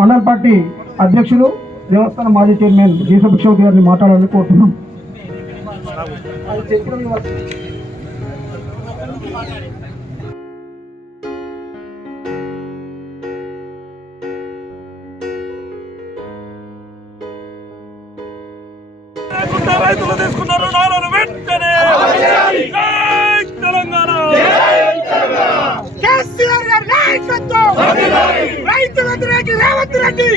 మండల పార్టీ అధ్యక్షులు దేవస్థాన మాజీ చైర్మన్ జీస భిక్షవతి గారిని మాట్లాడాలని కోరుతున్నాం. రైతులు వెంటనే. తెలంగాణ. కేసీఆర్ గారి నాయకత్వం. రేవంత్ రెడ్డి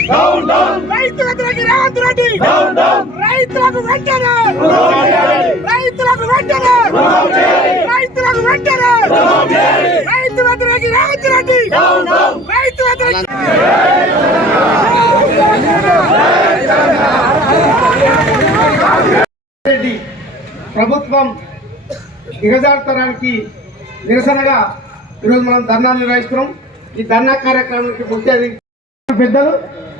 రైతు వ్యతిరేకి రేవంత్ రెడ్డి. రైతులకు వెంటనే. రైతులకు వెంటనే. రైతులకు వెంటనే. రైతు వ్యతిరేకి రేవంత్ రెడ్డి. రైతు వ్యతిరేకి రెడ్డి. ప్రభుత్వం దిగజారుతనానికి నిరసనగా ఈరోజు మనం ధర్నా నిర్వహిస్తున్నాం. ఈ ధర్నా కార్యక్రమానికి ముఖ్య పెద్దలు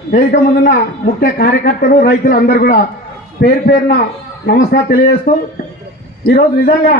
వేదిక ముందున్న ముఖ్య కార్యకర్తలు రైతులు అందరూ కూడా పేరు పేరున నమస్కారం తెలియజేస్తూ ఈరోజు నిజంగా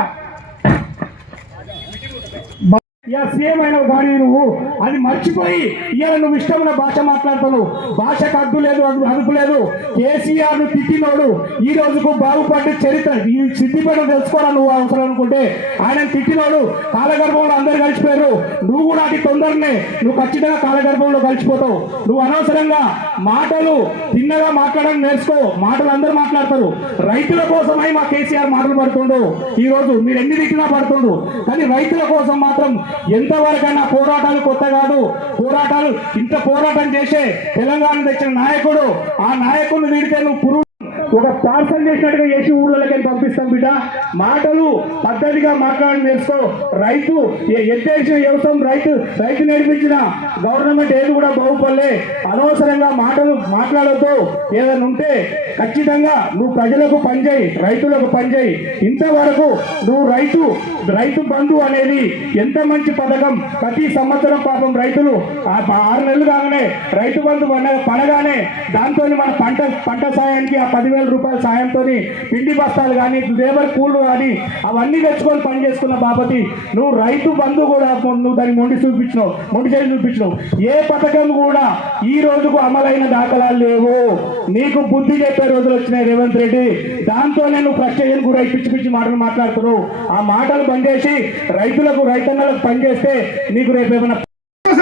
ఇక సీఎం అయిన కానీ నువ్వు. అది మర్చిపోయి ఇవాళ నువ్వు ఇష్టమైన భాష మాట్లాడుతున్నావు భాషకు అడ్డు లేదు అదుపు లేదు. కేసీఆర్ను తిట్టినోడు ఈ రోజుకు బాగుపడ్డ చరిత్ర. ఈ సిద్ధిపేట తెలుసుకోవడం నువ్వు అవసరం అనుకుంటే ఆయన తిట్టినోడు కాలగర్భంలో అందరు కలిసిపోయారు. నువ్వు కూడా అతి తొందరనే నువ్వు ఖచ్చితంగా కాలగర్భంలో కలిసిపోతావు. నువ్వు అనవసరంగా మాటలు తిన్నగా మాట్లాడడం నేర్చుకో. మాటలు అందరూ మాట్లాడతారు. రైతుల కోసమై మా కేసీఆర్ మాటలు పడుతుండు. ఈ రోజు మీరు ఎన్ని తిట్టినా పడుతుండు. కానీ రైతుల కోసం మాత్రం ఎంతవరకైనా పోరాటాలు కొత్త కాదు. పోరాటాలు ఇంత పోరాటం చేసే తెలంగాణ తెచ్చిన నాయకుడు ఆ నాయకుడిని వీడితే నువ్వు పురుగు ఒక పార్సల్ చేసినట్టుగా చేసి ఊళ్ళకి పంపిస్తాం బిడ్డ. మాటలు పద్ధతిగా మాట్లాడడం నేర్చుకో. రైతు ఎత్తేసిన వ్యవసాయం రైతు రైతు నేర్పించిన గవర్నమెంట్ ఏది కూడా బాగుపడలే. అనవసరంగా మాటలు మాట్లాడద్దు. ఏదైనా ఉంటే ఖచ్చితంగా నువ్వు ప్రజలకు పనిచేయి రైతులకు పనిచేయి ఇంతవరకు నువ్వు రైతు రైతు బంధు అనేది ఎంత మంచి పథకం? ప్రతి సంవత్సరం పాపం రైతులు ఆరు నెలలు కాగానే రైతు బంధు పడ- పడగానే దాంతో మన పంట పంట సాయానికి ఆ పదివేల రూపాయల సాయంతో పిండి బస్తాలు కానీ లేబర్ కూళ్ళు కానీ అవన్నీ తెచ్చుకొని పని చేసుకున్న బాపతి నువ్వు రైతు బంధు కూడా నువ్వు దాన్ని మొండి చూపించినావు మొండి చేసి చూపించినావు. ఏ పథకం కూడా ఈ రోజుకు అమలైన దాఖలాలు లేవు. నీకు బుద్ధి చెప్పే రోజులు వచ్చినాయి రేవంత్ రెడ్డి. దాంతో నేను ప్రశ్న కూడా పిచ్చి పిచ్చి మాటలు మాట్లాడుతున్నావు. ఆ మాటలు పనిచేసి చేసి రైతులకు రైతన్నలకు పనిచేస్తే నీకు రేపు ఏమైనా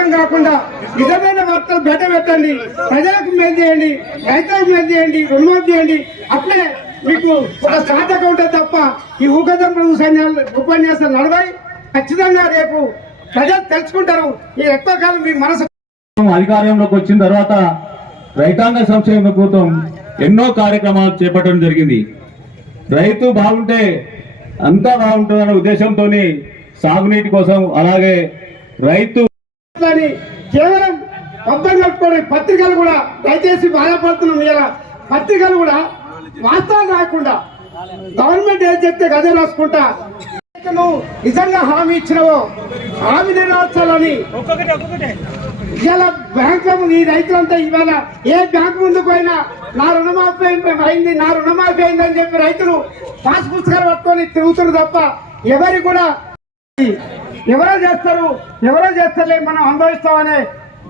కోసం కాకుండా నిజమైన వార్తలు బయట పెట్టండి. ప్రజలకు మేలు చేయండి. రైతులకు మేలు చేయండి. రుణమాఫీ చేయండి. అట్లే మీకు ఒక సాధక ఉంటుంది తప్ప ఈ ఊకదంపుడు సైన్యాలు ఉపన్యాసాలు నడవాయి ఖచ్చితంగా రేపు ప్రజలు తెలుసుకుంటారు. ఈ ఎక్కువ కాలం మీ మనసు అధికారంలోకి వచ్చిన తర్వాత రైతాంగ సంక్షేమ ప్రభుత్వం ఎన్నో కార్యక్రమాలు చేపట్టడం జరిగింది. రైతు బాగుంటే అంతా బాగుంటుందనే ఉద్దేశంతో సాగునీటి కోసం అలాగే రైతు కానీ కేవలం అర్థం కట్టుకోవడం పత్రికలు కూడా దయచేసి బాధపడుతున్నాం ఇలా. పత్రికలు కూడా వాస్తవాలు రాకుండా గవర్నమెంట్ ఏం చెప్తే గదే రాసుకుంటా. నిజంగా హామీ ఇచ్చినవో హామీ నెరవేర్చాలని ఇలా బ్యాంకులో ఈ రైతులంతా ఇవాళ ఏ బ్యాంక్ ముందుకు పోయినా నా రుణమాఫీ అయింది- అయింది నా రుణమాఫీ అయిందని చెప్పి రైతులు పాస్ పుస్తకాలు పట్టుకొని తిరుగుతున్నారు తప్ప ఎవరి కూడా ఎవరో చేస్తారు? ఎవరో చేస్తలే మనం అనుభవిస్తామనే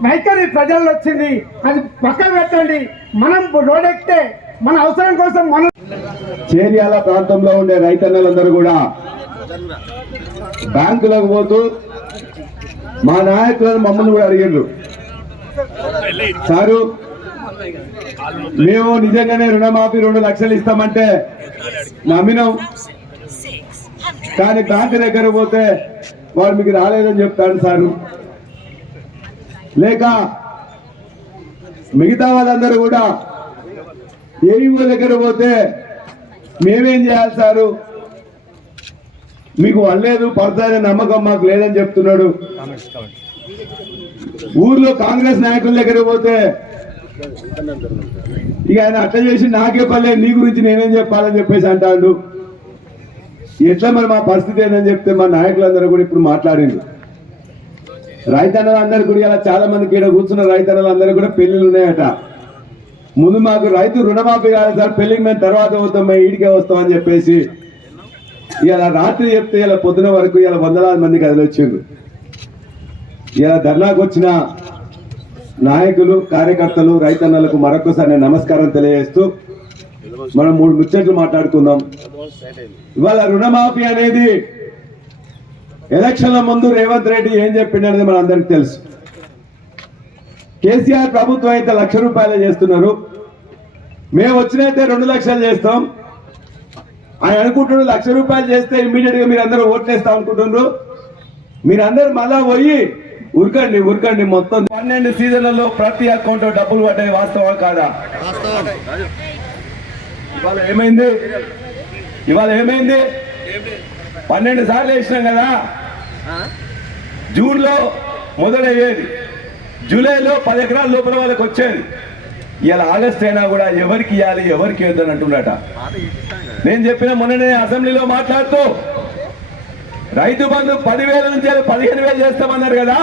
వైఖరి ప్రజల్లో వచ్చింది. అది పక్కన పెట్టండి. మనం రోడెక్తే మన అవసరం కోసం మనం చేర్యాల ప్రాంతంలో ఉండే రైతన్నలందరూ కూడా బ్యాంకులకు పోతూ మా నాయకులను మమ్మల్ని కూడా అడిగిండ్రు. సారు మేము నిజంగానే రుణమాఫీ రెండు లక్షలు ఇస్తామంటే నమ్మినాం. కానీ బ్యాంకు దగ్గర పోతే వాడు మీకు రాలేదని చెప్తాడు సారు. లేక మిగతా వాళ్ళందరూ కూడా ఏఈఓ దగ్గర పోతే మేమేం చేయాలి సారు? మీకు వల్లేదు పడతాయనే నమ్మకం మాకు లేదని చెప్తున్నాడు. ఊర్లో కాంగ్రెస్ నాయకుల దగ్గర పోతే ఇక ఆయన అట్లా చేసి నాకే పర్లేదు నీ గురించి నేనేం చెప్పాలని చెప్పేసి అంటాడు. ఎట్లా మరి మా పరిస్థితి ఏంటని చెప్తే మా నాయకులందరూ కూడా ఇప్పుడు మాట్లాడిండు రైతన్నలందరూ కూడా ఇలా చాలా మందికి ఇక్కడ కూర్చున్న రైతన్నలందరూ కూడా పెళ్ళిళ్ళు ఉన్నాయట. ముందు మాకు రైతు రుణమాఫీ కాదు సార్ పెళ్ళికి మేము తర్వాత పోతాం మేము ఈడికే వస్తాం అని చెప్పేసి ఇలా రాత్రి చెప్తే ఇలా పొద్దున వరకు ఇలా వందలాది మంది కదిలొచ్చిండ్రు ఇలా ధర్నాకు వచ్చిన నాయకులు కార్యకర్తలు రైతన్నలకు మరొకసారి నేను నమస్కారం తెలియజేస్తూ మనం మూడు ముచ్చట్లు మాట్లాడుకుందాం. ఇవాళ రుణమాఫీ అనేది ఎలక్షన్ల ముందు రేవంత్ రెడ్డి ఏం చెప్పిండనేది మన అందరికి తెలుసు. కేసీఆర్ ప్రభుత్వం అయితే లక్ష రూపాయలు చేస్తున్నారు. మేము వచ్చినైతే రెండు లక్షలు చేస్తాం. ఆయన అనుకుంటున్నారు లక్ష రూపాయలు చేస్తే ఇమ్మీడియట్గా మీరు అందరూ ఓట్లేస్తాం అనుకుంటున్నారు. మీరందరూ మళ్ళా పోయి ఉరకండి ఉరకండి మొత్తం. పన్నెండు సీజన్లలో ప్రతి అకౌంట్ డబ్బులు పడ్డాయి వాస్తవం కాదా? ఇవాళ ఏమైంది? ఇవాళ ఏమైంది? పన్నెండు సార్లు వేసినాం కదా. జూన్లో మొదలయ్యేది. జూలైలో పది ఎకరాల లోపల వాళ్ళకి వచ్చేది. ఇలా ఆగస్ట్ అయినా కూడా ఎవరికి ఇవ్వాలి ఎవరికి ఇవ్వద్దని అంటున్నట నేను చెప్పిన మొన్ననే అసెంబ్లీలో మాట్లాడుతూ రైతు బంధు పదివేల నుంచి పదిహేను వేలు చేస్తామన్నారు కదా.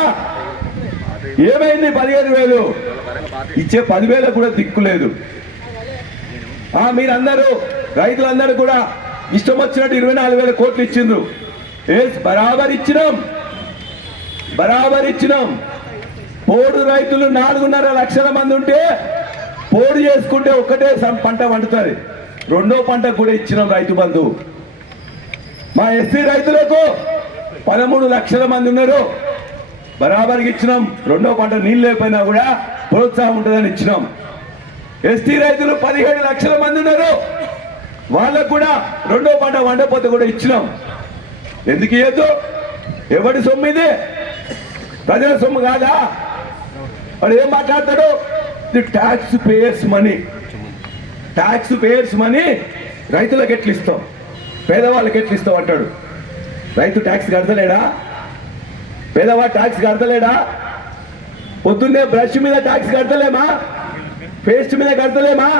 ఏమైంది పదిహేను వేలు? ఇచ్చే పదివేలకు కూడా దిక్కులేదు ఆ మీరందరూ రైతులందరూ కూడా ఇష్టం వచ్చినట్టు ఇరవై నాలుగు వేల కోట్లు ఇచ్చిండ్రు. బరాబర్ ఇచ్చినాం బరాబర్ ఇచ్చినాం పోడు రైతులు నాలుగున్నర లక్షల మంది ఉంటే పోడు చేసుకుంటే ఒకటే సం- పంట పండుతుంది. రెండో పంట కూడా ఇచ్చినాం రైతు బంధు. మా ఎస్సీ రైతులకు పదమూడు లక్షల మంది ఉన్నారు. బరాబర్కి ఇచ్చినాం. రెండో పంట నీళ్ళు లేకపోయినా కూడా ప్రోత్సాహం ఉంటుందని ఇచ్చినాం. ఎస్టీ రైతులు పదిహేడు లక్షల మంది ఉన్నారు. వాళ్ళకు కూడా రెండో పంట వండపోతే కూడా ఇచ్చినాం. ఎందుకు ఇవ్వద్దు ఎవడి సొమ్ము ఇది? ప్రజల సొమ్ము కాదా? వాడు ఏం మాట్లాడతాడు? ఇది tax payers money tax payers money రైతులకు ఎట్లు ఇస్తాం పేదవాళ్ళకి ఎట్లు ఇస్తాం అంటాడు. రైతు ట్యాక్స్ కడతలేడా? పేదవాడు ట్యాక్స్ కడతలేడా? పొద్దున్నే బ్రష్ మీద ట్యాక్స్ కడతలేమా? పేస్ట్ మీద కడతలేమా?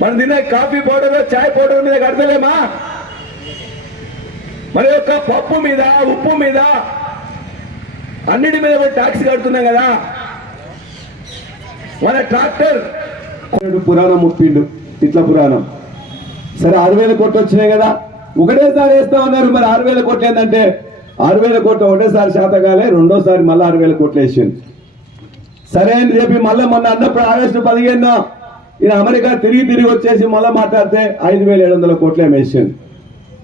మనం తినే కాఫీ పౌడర్ చాయ్ పౌడర్ మీద కడతలేమా? మన యొక్క పప్పు మీద ఉప్పు మీద అన్నిటి మీద కూడా ట్యాక్స్ కడుతున్నాం కదా. మన ట్రాక్టర్ పురాణం ముప్పిండు ఇట్లా పురాణం. సరే ఆరు వేల కోట్లు వచ్చినాయి కదా. ఒకటేసారి వేస్తా ఉన్నారు మరి ఆరు వేల కోట్లు ఏంటంటే ఆరు వేల కోట్లు ఒకటేసారి శాతకాలే రెండోసారి మళ్ళీ ఆరు వేల కోట్లు వేసింది సరే అని చెప్పి మళ్ళీ మొన్న అన్నప్పుడు ఆగస్టు పదిహేను ఇది అమెరికా తిరిగి తిరిగి వచ్చేసి మళ్ళీ మాట్లాడితే ఐదు వేల ఏడు వందల కోట్లు ఏమో వేసింది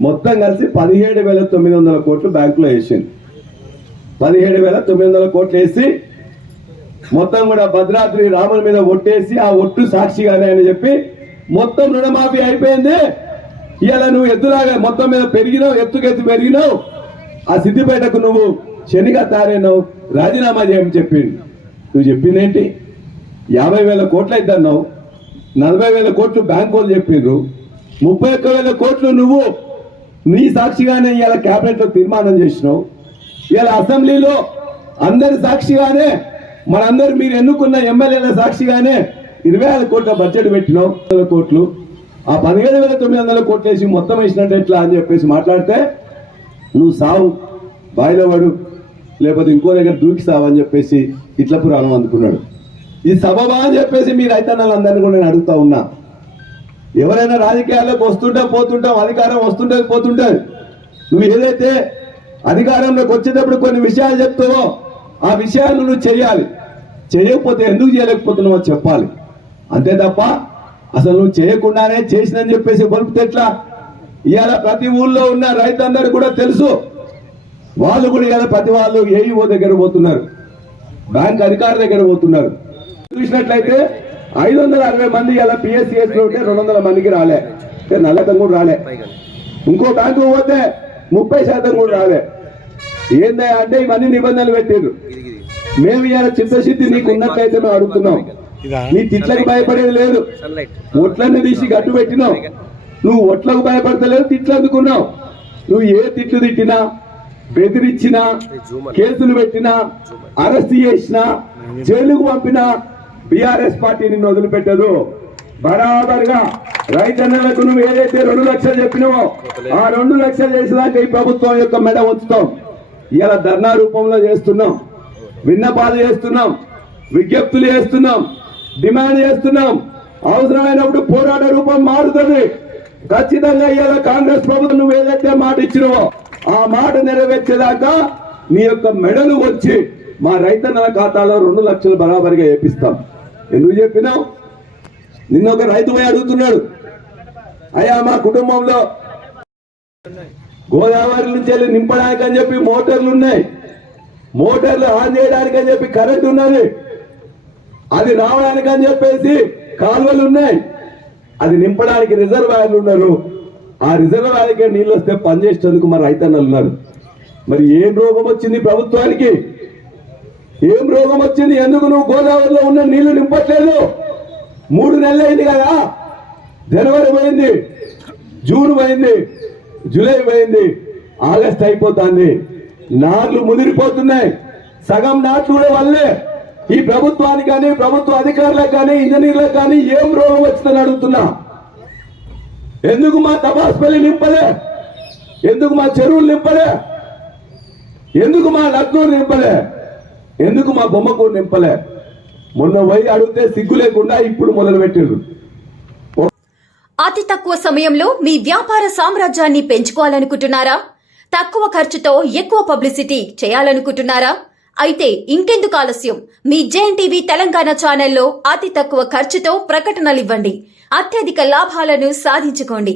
మొత్తం కలిసి పదిహేడు వేల తొమ్మిది వందల కోట్లు బ్యాంకులో వేసింది పదిహేడు వేల తొమ్మిది వందల కోట్లు వేసి మొత్తం కూడా భద్రాద్రి రాముల మీద ఒట్టేసి ఆ ఒట్టు సాక్షిగానే అని చెప్పి మొత్తం రుణమాఫీ అయిపోయింది. ఇవాళ నువ్వు ఎద్దులాగా మొత్తం మీద పెరిగినావు ఎత్తుకెత్తు పెరిగినావు. ఆ సిద్దిపేటకు నువ్వు శనిగా తారేనావు రాజీనామా చేయమని చెప్పిండు. నువ్వు చెప్పిందేంటి? యాభై వేల కోట్లు అయిద్దన్నావు నలభై వేల కోట్లు బ్యాంక్ వాళ్ళు చెప్పిండ్రు ముప్పై ఒక్క వేల కోట్లు నువ్వు నీ సాక్షిగానే ఇవాళ క్యాబినెట్లో తీర్మానం చేసినావు. ఇవాళ అసెంబ్లీలో అందరి సాక్షిగానే మనందరూ మీరు ఎన్నుకున్న ఎమ్మెల్యేల సాక్షిగానే ఇరవై వేల కోట్ల బడ్జెట్ పెట్టినావు. కోట్లు. ఆ పదిహేడు వేల తొమ్మిది వందల కోట్లు వేసి మొత్తం వేసినట్టు ఎట్లా అని చెప్పేసి మాట్లాడితే నువ్వు సావు బాయిలో పడు లేకపోతే ఇంకో దగ్గర దూకి సావు అని చెప్పేసి ఇట్ల పురాణం అందుకున్నాడు. ఇది సబబా అని చెప్పేసి మీ రైతన్నలందరినీ కూడా నేను అడుగుతా ఉన్నా. ఎవరైనా రాజకీయాల్లోకి వస్తుంటే పోతుంటాం అధికారం వస్తుంటే పోతుంటారు. నువ్వు ఏదైతే అధికారంలోకి వచ్చేటప్పుడు కొన్ని విషయాలు చెప్తావో ఆ విషయాలు నువ్వు చేయాలి. చేయకపోతే ఎందుకు చేయలేకపోతున్నావో చెప్పాలి. అంతే తప్ప అసలు నువ్వు చేయకుండానే చేసినని చెప్పేసి బలుపుతే ఎట్లా ఇవాళ ప్రతి ఊళ్ళో ఉన్న రైతులందరూ కూడా తెలుసు. వాళ్ళు కూడా ఇవాళ ప్రతి వాళ్ళు ఏఈఓ దగ్గర పోతున్నారు. బ్యాంక్ అధికారి దగ్గర పోతున్నారు. చూసినట్లయితే ఐదు వందల అరవై మంది ఇలా పిఎస్సిఎస్లో ఉంటే రెండు వందల మందికి రాలే. నల్లతం కూడా రాలే. ఇంకో బ్యాంకు పోతే ముప్పై శాతం కూడా రాలే. ఏందా అంటే ఇవన్నీ నిబంధనలు పెట్టిండ్రు మేము ఇవాళ చిత్తశుద్ధి నీకు ఉన్నట్లయితే మేము అడుగుతున్నాం. నీ తిట్లకు భయపడేది లేదు. ఒట్లన్నీ తీసి గట్టు పెట్టినావు నువ్వు ఒట్లకు భయపడతలేదు తిట్లు అందుకున్నావు. నువ్వు ఏ తిట్లు తిట్టినా బెదిరించినా కేసులు పెట్టినా అరెస్ట్ చేసినా జైలుకు పంపినా బీఆర్ఎస్ పార్టీ నిన్ను వదిలిపెట్టదు. బరాబర్గా రైతన్నలకు నువ్వు ఏదైతే రెండు లక్షలు చెప్పినావో ఆ రెండు లక్షలు చేసేదాకా ఈ ప్రభుత్వం యొక్క మెడ ఉంచుతాం ఇలా ధర్నా రూపంలో చేస్తున్నాం. విన్నపాలు చేస్తున్నాం. విజ్ఞప్తులు చేస్తున్నాం. డిమాండ్ చేస్తున్నాం. అవసరమైనప్పుడు పోరాట రూపం మారుతుంది. ఖచ్చితంగా ఇవాళ కాంగ్రెస్ ప్రభుత్వం నువ్వు ఏదైతే మాట ఇచ్చినావో ఆ మాట నెరవేర్చేదాకా నీ యొక్క మెడలు వచ్చి మా రైతన్నల ఖాతాలో రెండు లక్షలు బరాబరిగా వేపిస్తాం. ఎందుకు చెప్పినావు? నిన్న ఒక రైతు పోయి అడుగుతున్నాడు అయ్యా మా కుటుంబంలో గోదావరి నుంచి వెళ్ళి నింపడానికి అని చెప్పి మోటార్లు ఉన్నాయి. మోటార్లు ఆన్ చేయడానికి అని చెప్పి కరెంట్ ఉన్నది. అది రావడానికి అని చెప్పేసి కాలువలు ఉన్నాయి. అది నింపడానికి రిజర్వాయర్లు ఉన్నారు. ఆ రిజర్వాయర్కే నీళ్ళు వస్తే పనిచేసేందుకు మా రైతన్నలు ఉన్నారు. మరి ఏం రోగం వచ్చింది ప్రభుత్వానికి? ఏం రోగం వచ్చింది? ఎందుకు నువ్వు గోదావరిలో ఉన్న నీళ్ళు నింపట్లేదు? మూడు నెలలు అయింది కదా. జనవరి పోయింది. జూన్ పోయింది. జూలై పోయింది. ఆగస్ట్ అయిపోతుంది. నాట్లు ముదిరిపోతున్నాయి. సగం నాట్లు కూడా వల్లే. ఈ ప్రభుత్వానికి కానీ ప్రభుత్వ అధికారులకు కానీ ఇంజనీర్లకు కానీ ఏం రోగం వచ్చిందని అడుగుతున్నా. ఎందుకు మా తపాస్పల్లి నింపలే? ఎందుకు మా చెరువులు నింపలే? ఎందుకు మా లక్కూరు నింపలే? ఎందుకు మా బొమ్మకు నింపలే? మొన్న పోయి అడిగితే సిగ్గు లేకుండా ఇప్పుడు మొదలు పెట్టిండ్రు అతి తక్కువ సమయంలో మీ వ్యాపార సామ్రాజ్యాన్ని పెంచుకోవాలనుకుంటున్నారా? తక్కువ ఖర్చుతో ఎక్కువ పబ్లిసిటీ చేయాలనుకుంటున్నారా? అయితే ఇంకెందుకు ఆలస్యం? మీ జేఎన్ టీవీ తెలంగాణ ఛానల్లో అతి తక్కువ ఖర్చుతో ప్రకటనలివ్వండి. అత్యధిక లాభాలను సాధించుకోండి.